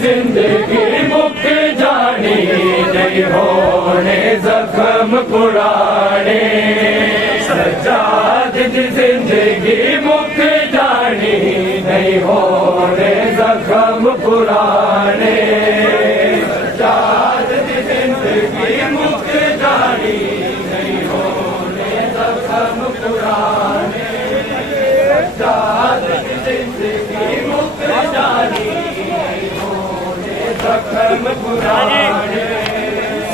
जिंदगी मुख जानी नहीं होने जख्म पुराने। सज्जाद की जिंदगी मुख जानी नहीं होने जख्म पुराने। सज्जाद की जिंदगी मुख जानी नहीं होने जख्म पुराने। सज्जाद की जिंदगी मुख जानी जख्म पुराने।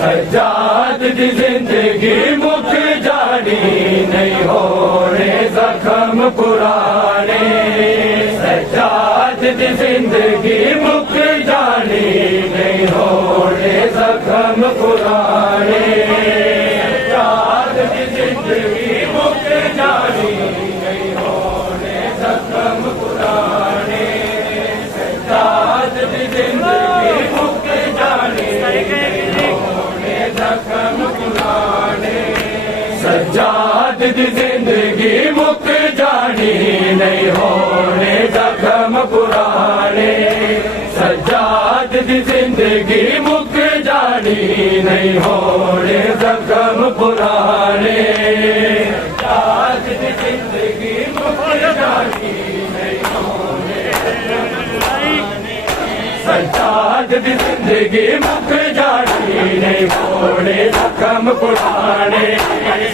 सज्जाद की जिंदगी मुख जानी नहीं होने जख्म पुराने। सज्जाद की जिंदगी मुख जानी नहीं होने जख्म पुराने। सज्जाद की जिंदगी मुख जानी नहीं होने जख्म पुराने। सज्जाद की जिंदगी मुख जानी नहीं होने जख्म पुराने। सज्जाद की जिंदगी मुख जानी नहीं होने जख्म पुराने। सज्जाद की जिंदगी मुख जानी नहीं होने जख्म पुराने। सज्जाद की जिंदगी मुख जानी नहीं होने सज्जाद की जिंदगी मुख जानी नहीं होने जख्म पुराने।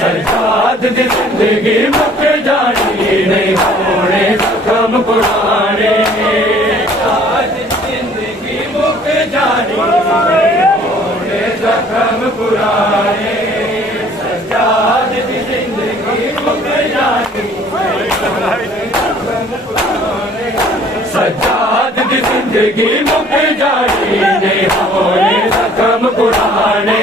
सज्जाद की जिंदगी मुख जानी नहीं होने जख्म पुराने। सज्जाद की जिंदगी मुख जानी नहीं होने जख्म पुराने। सज्जाद की जिंदगी मुख जानी सज्जाद की जिंदगी मुख जानी नहीं होने जख्म पुराने।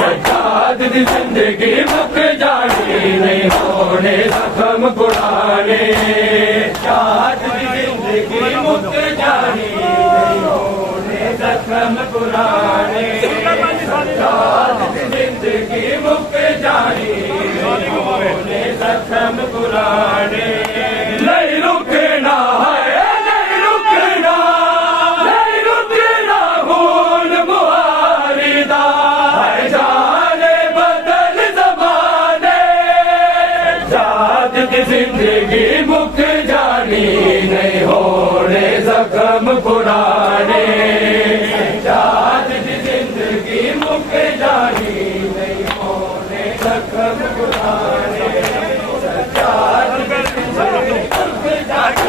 सज्जाद की जिंदगी मुख जानी नहीं होने जख्म पुराने। सज्जाद की जिंदगी मुख जानी नहीं होने जख्म पुराने। सज्जाद की जिंदगी मुख जानी नहीं होने जख्म पुराने। नहीं रुकना है जिंदगी मुख जानी नहीं होने जख्म पुराने। सज्जाद की जिंदगी मुख जानी नहीं होने जख्म पुराने। सज्जाद की जिंदगी मुख जानी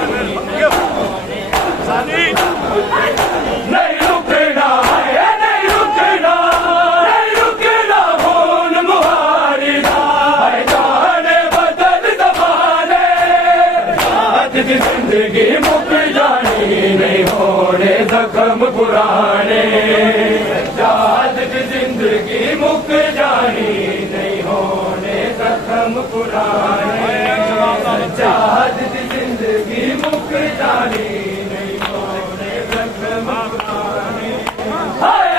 नहीं रुकना है नहीं रुकना नहीं रुकना खून मुहारी है जाने बदल ज़माने। की जिंदगी मुख जानी नहीं होने जख्म पुराने। सज्जाद की जिंदगी मुख जानी नहीं होने जख्म पुराने। सज्जाद की जिंदगी मुख जानी नहीं होने जख्म पुराने। हाय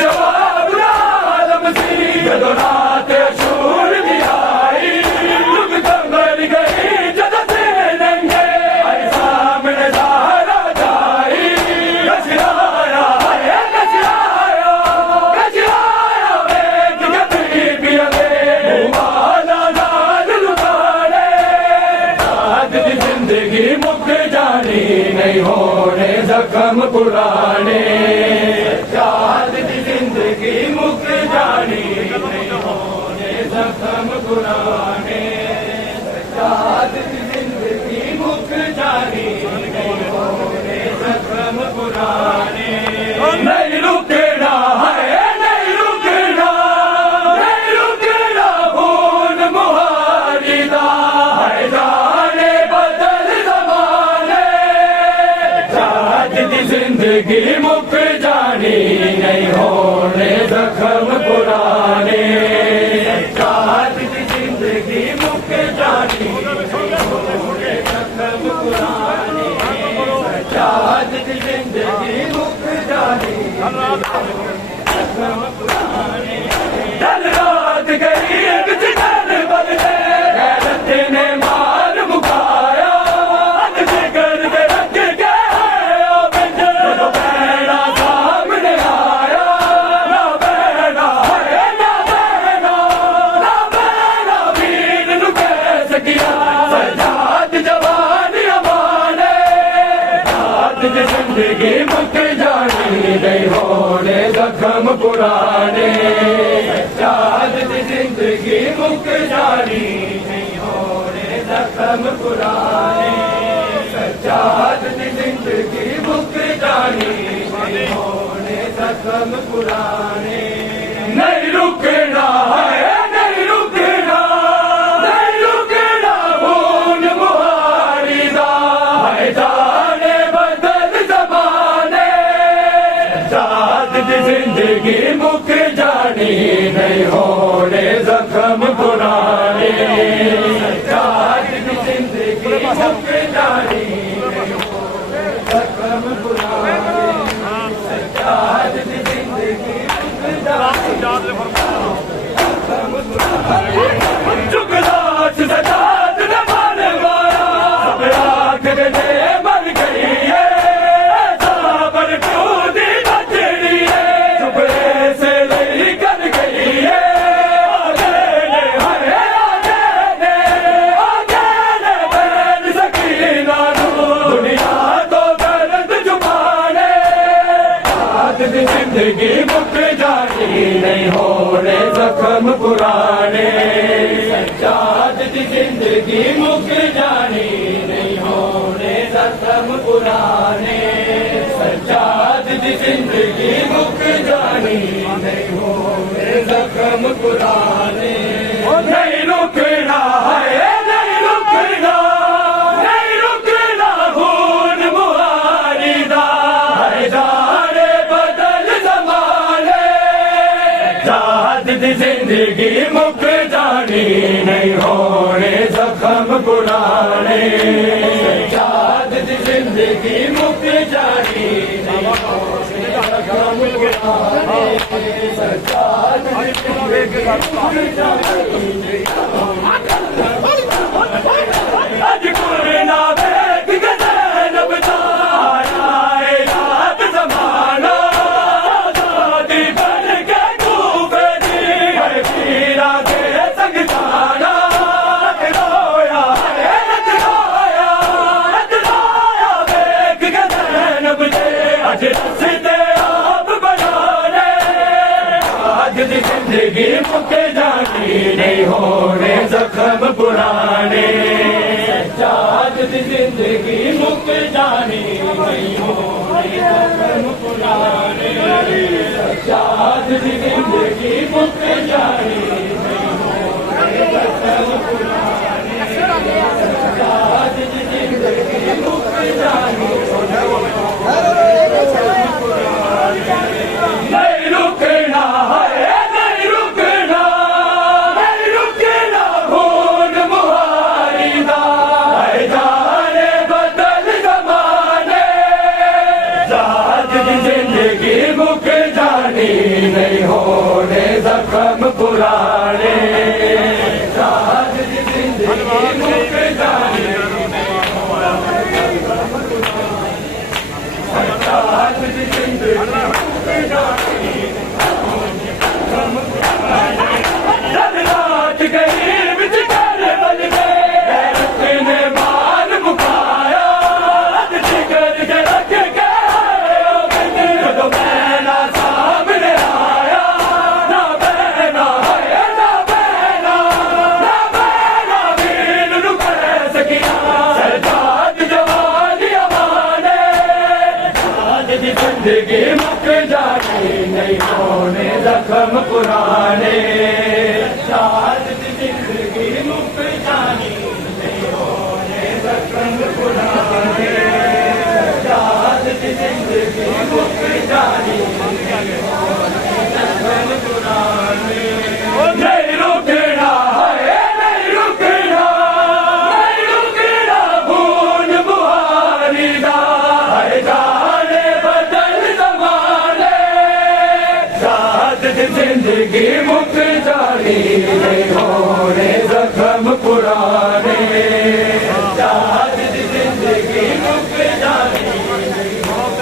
जवाब आलम सी दोनात शूर भी आई लुक कमर गई जिंदगी मुख जानी नहीं होने जख्म पुराने। सज्जाद की जिंदगी मुख जानी नहीं होने जख्म पुराने। सज्जाद की जिंदगी मुख जानी नहीं होने जख्म पुराने। नहीं रुकना है नहीं रुकना नहीं रुकना खून मुहारी है जाने बदल ज़माने। सज्जाद की जिंदगी मुख जानी नहीं होने जख्म पुराने। सज्जाद की जिंदगी मुख जानी नहीं होने जख्म पुराने। सज्जाद की जिंदगी मुख जानी नहीं होने जख्म पुराने। गई बिचकर बदले गैरत ने मार मुकाया जिगर के रख गया बिच तो बहना सामने आया ना बहना है ना बहना ना बहना वीर नु कह सकिया सजाद जवान अमाने रात की जिंदगी मुक जानी नहीं होने जख्म पुराने सजाद की जिंदगी मुक जानी नहीं होने जख्म पुराने सजाद की जिंदगी मुक जानी नहीं होने जख्म पुराने नहीं रुकना है नहीं रुकना नहीं रुकना खून मुहारी दा है जाने बदल जमाने सजाद की जिंदगी मुक जानी नहीं होने जख्म पुराने सजाद की जिंदगी मुक जानी नहीं होने जख्म पुराने सजाद की जिंदगी मुक जानी जुगलाच सजाद न माने मारा सब आँख ने मर गई है साबर क्यों दी बचड़ी है चुपड़े से लई कर गई है आगे ने बहन सकीना नू दुनिया तो दर्द जुबाने आज की जिंदगी मुक जानी नहीं होने जख्म पुराने सजाद की जिंदगी मुक जानी नहीं होने जख्म पुराने सजाद की जिंदगी मुक जानी नहीं होने जख्म पुराने नहीं रुकना है नहीं रुकना नहीं रुकना खून मुहारी दा है जाने बदल जमाने सजाद की जिंदगी मुक जानी नहीं होने जख्म पुराने सजाद की जिंदगी मुक जानी नहीं होने जख्म पुराने सजाद की जिंदगी मुक जानी नहीं आज कुरना बैठ गए नबता आए रात जमाना आजादी बन के डूबे दी हर पीरा के संग जाना रोया देख गए नबते आज रस्ते आप बनाने आज की जिंदगी मुक जानी नहीं होने जख्म पुराने सजाद की जिंदगी मुक जानी नहीं होने जख्म पुराने सजाद की जिंदगी मुक जानी नहीं होने जख्म पुराने सजाद की जिंदगी मुक जानी नहीं रुकना है नहीं रुकना नहीं रुकना खून मुहारी दा है जाने बदल जमाने सजाद की जिंदगी मुक जानी नहीं होने जख्म पुराने सजाद की जिंदगी मुक जानी नहीं होने जख्म पुराने सजाद की जिंदगी मुक जानी रात गई बिचकर बदले गैरत ने मार मुकाया जिगर के रख गया बिच तो बहना सामने आया ना बहना है ना बहना ना बहना वीर नु कह सकिया सजाद जवान अमाने आज की जिंदगी मुक जानी नहीं होने जख्म पुराने सजाद की जिंदगी मुक जानी नहीं होने जख्म पुराने सजाद की जिंदगी मुक जानी नहीं होने जख्म पुराने नहीं रुकना है नहीं रुकना नहीं रुकना खून मुहारी दा है जाने बदल जमाने सजाद की जिंदगी मुक जानी जानी नहीं होने जख्म पुराने जहाज दी जिंदगी मुक जानी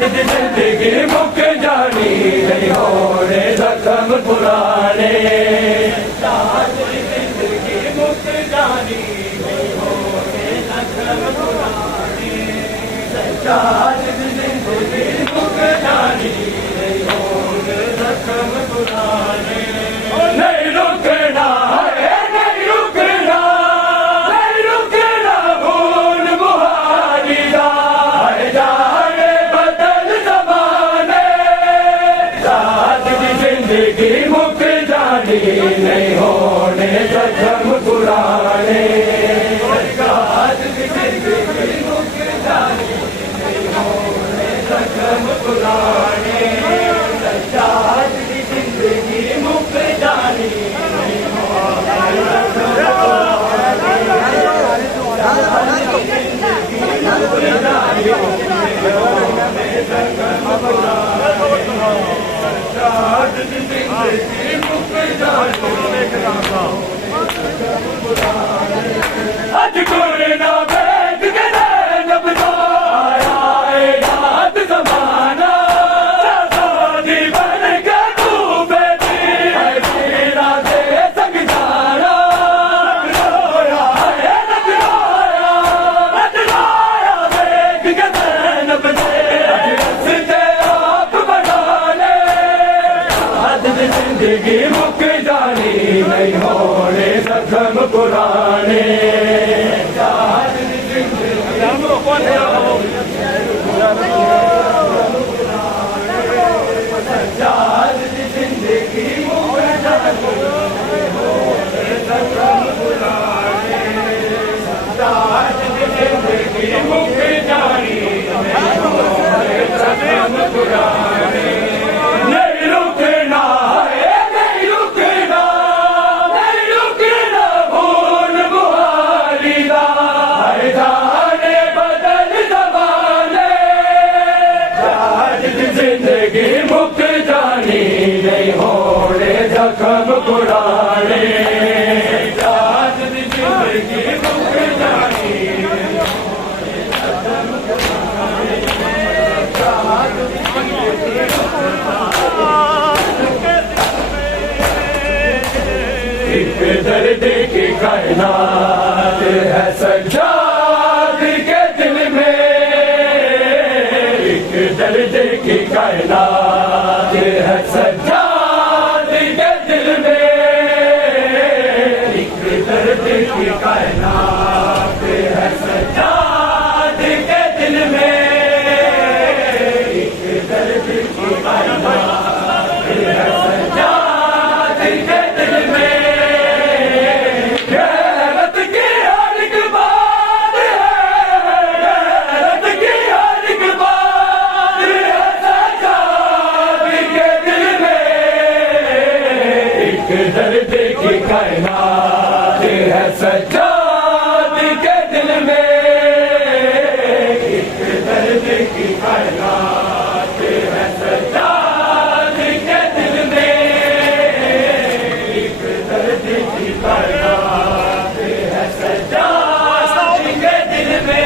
जिंदगी मुक जानी नहीं होने जख्म पुराने जिंदगी मुक जानी नहीं होने जख्म पुराने जिंदगी मुक जानी नहीं होने जख्म पुराने नहीं रुकना है नहीं रुकना नहीं रुकना भूल बुहारी जिंदगी मुक जानी नहीं होने जख्म पुराने जिंदगी मुक जानी नहीं होने जख्म पुराने जिंदगी मुक जानी नहीं आज कोई ना बैठ के नब आया याद जमाना शादी बन के तू बेटी है तेरा दे संग जाना रोया है नजराया बैठ के नब दे हंसते आप बना ले आज जिंदगी मुक जानी नहीं होने जख्म पुराने जिंदगी मुक जानी नहीं होने जख्म पुराने जिंदगी मुक जानी नहीं होने जख्म पुराने नहीं रुकना है नहीं रुकना नहीं रुकना भूल बुहारी जाने बदल जमाने जिंदगी मुक जानी नहीं होने जख्म पुराने जिंदगी मुक जानी नहीं होने जख्म एक दर्द की कायनात है सज्जाद के दिल में एक दर्द की कायनात है सज्जाद के दिल में एक दर्द की कायनात है सज्जाद के दिल में एक दर्द की कायनात है सज्जाद के दिल में दर्द की कायनात है सज्जाद के दिल में एक दर्द की कायनात है सज्जाद के दिल में एक दर्द की कायनात है सज्जाद के दिल में एक दर्द की कायनात है सज्जाद के दिल में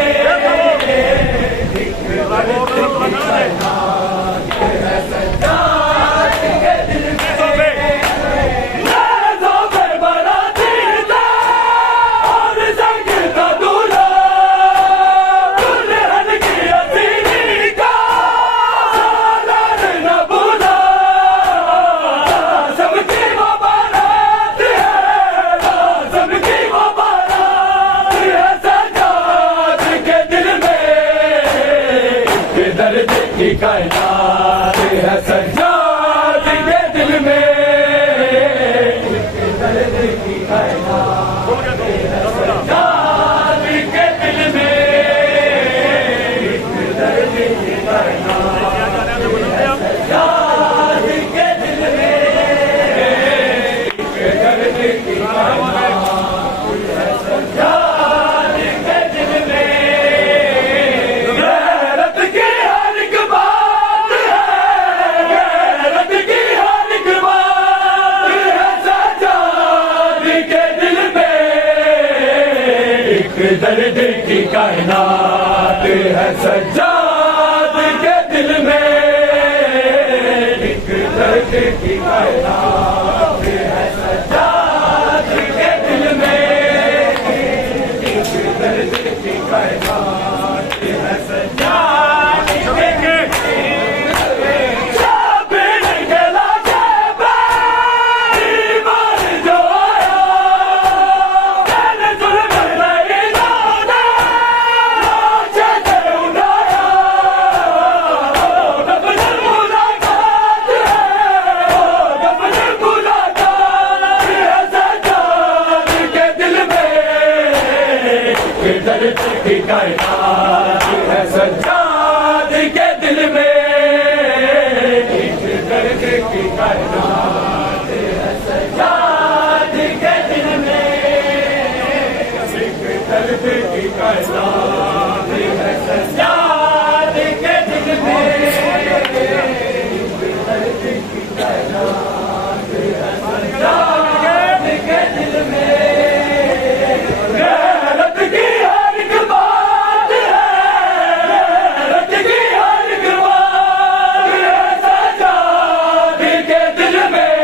दर्द की कायनात है सज्जाद की कायनात है सज्जाद के दिल में। गैरत की हर एक बात है, गैरत की हर एक बात है सज्जाद के दिल में। एक दर्द की कायनात है सज्जाद के दिल में। एक दर्द की कायनात है सज्जाद के दिल में। एक दर्द की कायनात है सज्जाद के दिल में। शाबिर गला शाबा ईमान जो आया, मैंने जुल्म नहीं लाना लाशे से उड़ाया। दफन मुलाकात है, दफन मुलाकात है सज्जाद के दिल में। एक दर्द की कायनात है सज्जाद के दिल में। एक दर्द की कायनात है सज्जाद के दिल में। एक दर्द की कायनात है सज्जाद के दिल में। एक दर्द की कायनात है सज्जाद के दिल में। गैरत की हर एक बात है, गैरत की हर एक बात है सज्जाद के दिल में।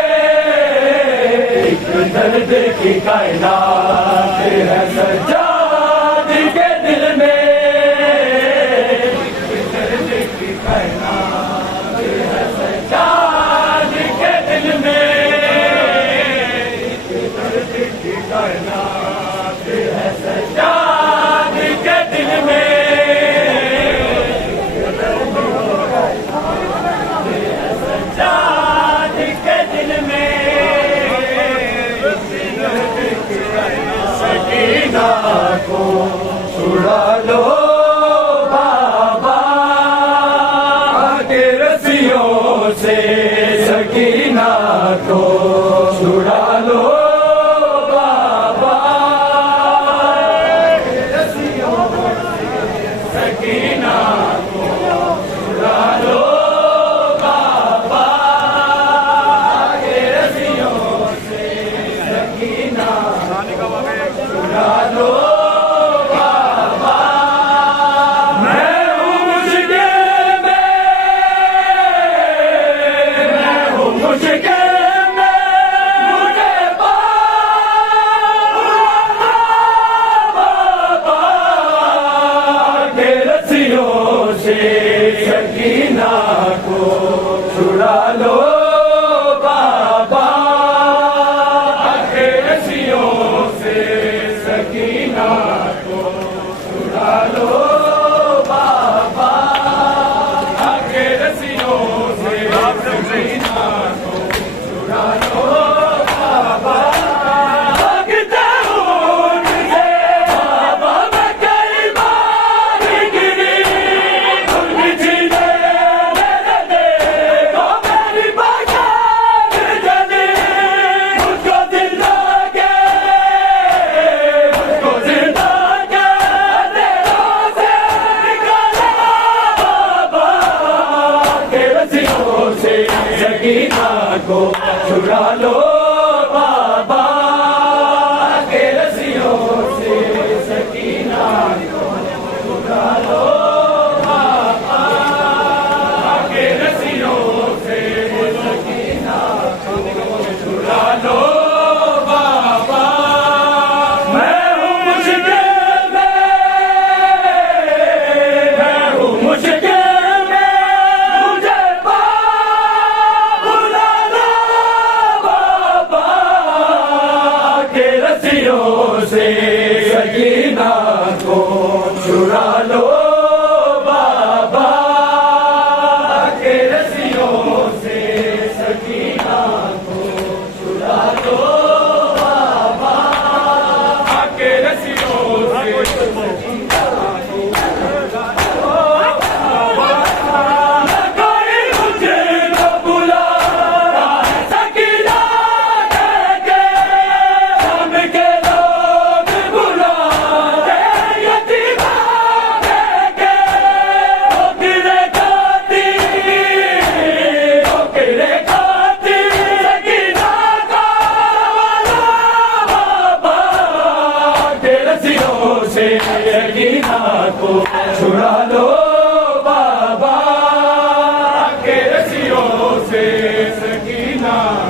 एक दर्द की कायनात है सज्जाद के दिल में। एक दर्द की कायनात है सज्जाद के दिल में। एक दर्द की कायनात है सज्जाद के दिल में। सज्जाद के दिल में। सकीना को छुड़ा लो बाबा के रस्सियों से। सकीना को छुड़ा लो बाबा के रस्सियों से। सकीना को छुड़ा लो बाबा के रस्सियों से। सकीना छुड़ा लो बाबा। मैं हूँ मुश्किल में, मैं हूँ मुश्किल में, मुझे बाबा के रस्सियों से। सकीना को छुड़ा लो बाबा के रस्सियों से। सकीना को छुड़ा लो बाबा के रस्सियों से। सकीना को छुड़ा लो बाबा। भागता हूँ तुझे बाबा, मैं कई बार गिरी उलझी ने मेरे देखो मेरी पहचान जली। मुझको जिंदा के, मुझको जिंदा के अंधेरों से निकाला बाबा के रस्सियों से। सकीना को छुड़ा लो बाबा के रस्सियों से। सकीना को छुड़ा लो बाबा के रस्सियों से। सकीना को छुड़ा लो बाबा। मैं हूँ मुश्किल में, मैं हूँ मुश्किल में, मुझे बुला लो बाबा के रस्सियों से। सकीना को छुड़ा लो बाबा के रस्सियों से। सकीना को छुड़ा लो बाबा के रस्सियों से। सकीना को छुड़ा लो बाबा। ना